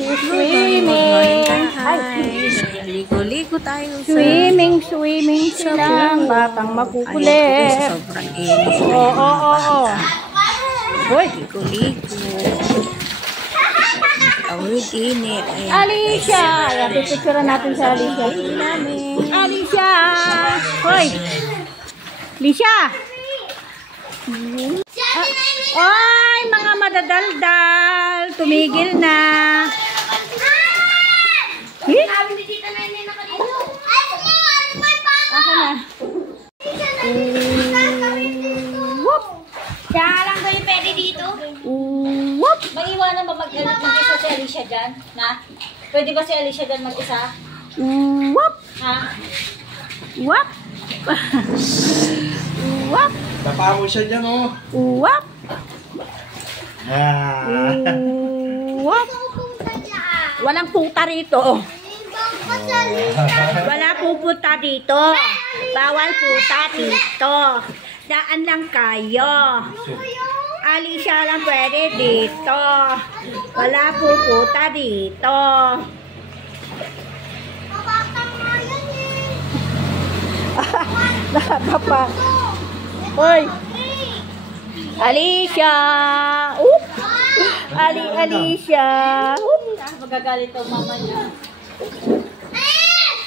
Swimming. Ligo-ligo tayo. Swimming silang batang makukulit. Sobrang init. Oo. Hoy, Ligo-ligo. Awit init. Alicia. Ayan, pipicturean natin si Alicia. Alicia. Hoy. Alicia. Oy, mga madadaldal. Tumigil na. Ako na. Whoop. Kaya lang kayo pwede dito. Whoop. Mag-iwanan ba mag-isa si Alicia dyan? Na? Pwede ba si Alicia dyan mag-isa? Whoop. Ha? Whoop. Whoop. Tapa mo siya dyan, oh. Whoop. Whoop. Walang puta rito. Wala pupunta dito. Bawal puta dito. Daan lang kayo. Alicia lang pwede dito. Wala pupunta dito. Nakakapa. Hoy. Alicia. Oop. Alicia. Oop. Magagalit ang mama niya.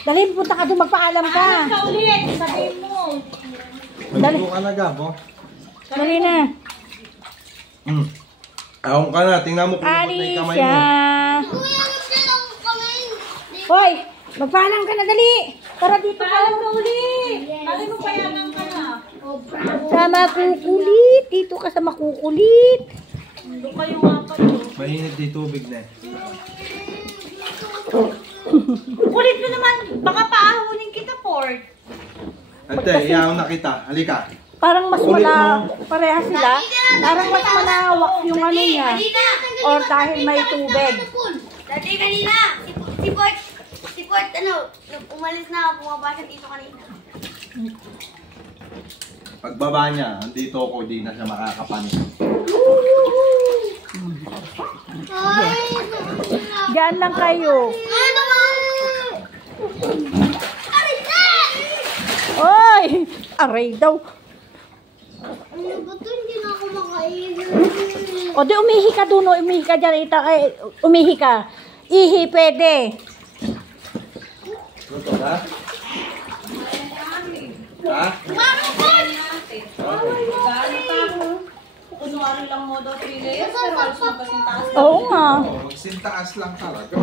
Dali, punta ka doon, magpaalam ka. Ka ulit, sabihin mo. Nagluto ka na, Gabo. Dali na. Ahong ka na, tingnan mo kung lumot na yung kamay Alicia. mo. Hoy, magpaalam ka na, dali. Para dito ka. Paalam ka ulit. Sabi mo payanan ka na. Sa makukulit. Dito ka sa makukulit. Doon kayo nga pa doon. Mainit di tubig na. Kulit mo naman. Baka paahunin kita, Ford. Ante, iyaw na kita. Halika. Parang mas Ulit pareha sila. Parang mas malawak yung ano niya. Or dahil may tubig. Dati kanina, si Port, umalis na ako, bumabasa dito kanina. Pagbaba niya, andito ako, di na siya makakapanik. Diyan lang kayo. Oy! Aray daw. Ano ba ito? Hindi na ako makainin. O di umihi ka doon. Umihi ka dyan. Umihi ka. Ihi, pwede. Luto ka? Ha? Kunwari lang mo daw 3 layers, pero halos magkasing taas. Oo nga. Magsintaas lang talaga.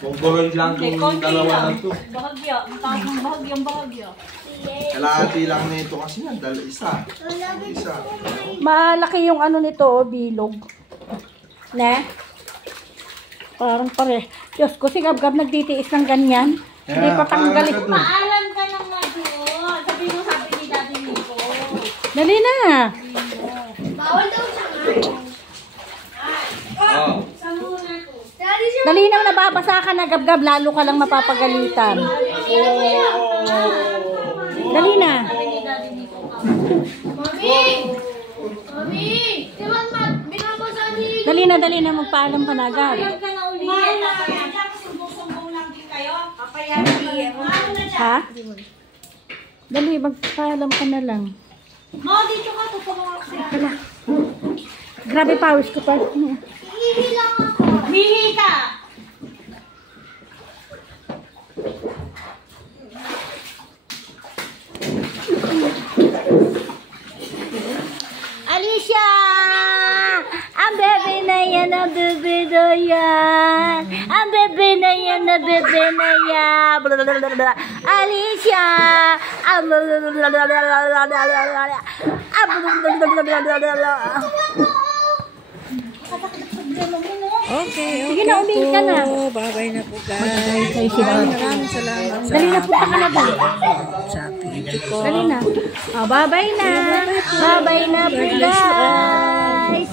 Bonggohin lang yung dalawa lang to. Bahagya. Ang taas ng bahagya. Kalahati lang nito kasi yan, dahil isa. Isa. Malaki yung ano nito, bilog. Ne? Parang pare. Diyos ko, si Gab-Gab nagtitiis ng ganyan. Hindi pa tanggalin. Paalam ka ng doon. Sabi mo sabi ni Daddy Nico. Dali na. Bawal daw siya nga. Oh. Saan muna to? Dali na, nababasa ka na, Gab-Gab. Lalo ka lang mapapagalitan. Dali na. Sabi ni Daddy Nico. Mami! Mami! Binabasa ni... Dali na. Magpaalam ka na agad. Paalam ka na ulit. Sumbong-sumbong lang din kayo. Papayanin. Ha? Dali, magpaalam ka na lang. Mo, dito ka. Tutulungan ko sila. Wala. Grabe, pawis ko pa. Hihi lang ako. Mihi ka. Alicia! Ang bebe na yan, ang bebe na yan. Ang bebe na yan, ang bebe na yan. Blablabla. Alicia! Ang blablabla. Okay. Sige na, umihi ka na. Bye-bye na po, guys. Maraming salamat. Dali na, punta ka na ba? Sa video ko. Dali na. Oh, bye-bye na. Bye-bye na po, guys.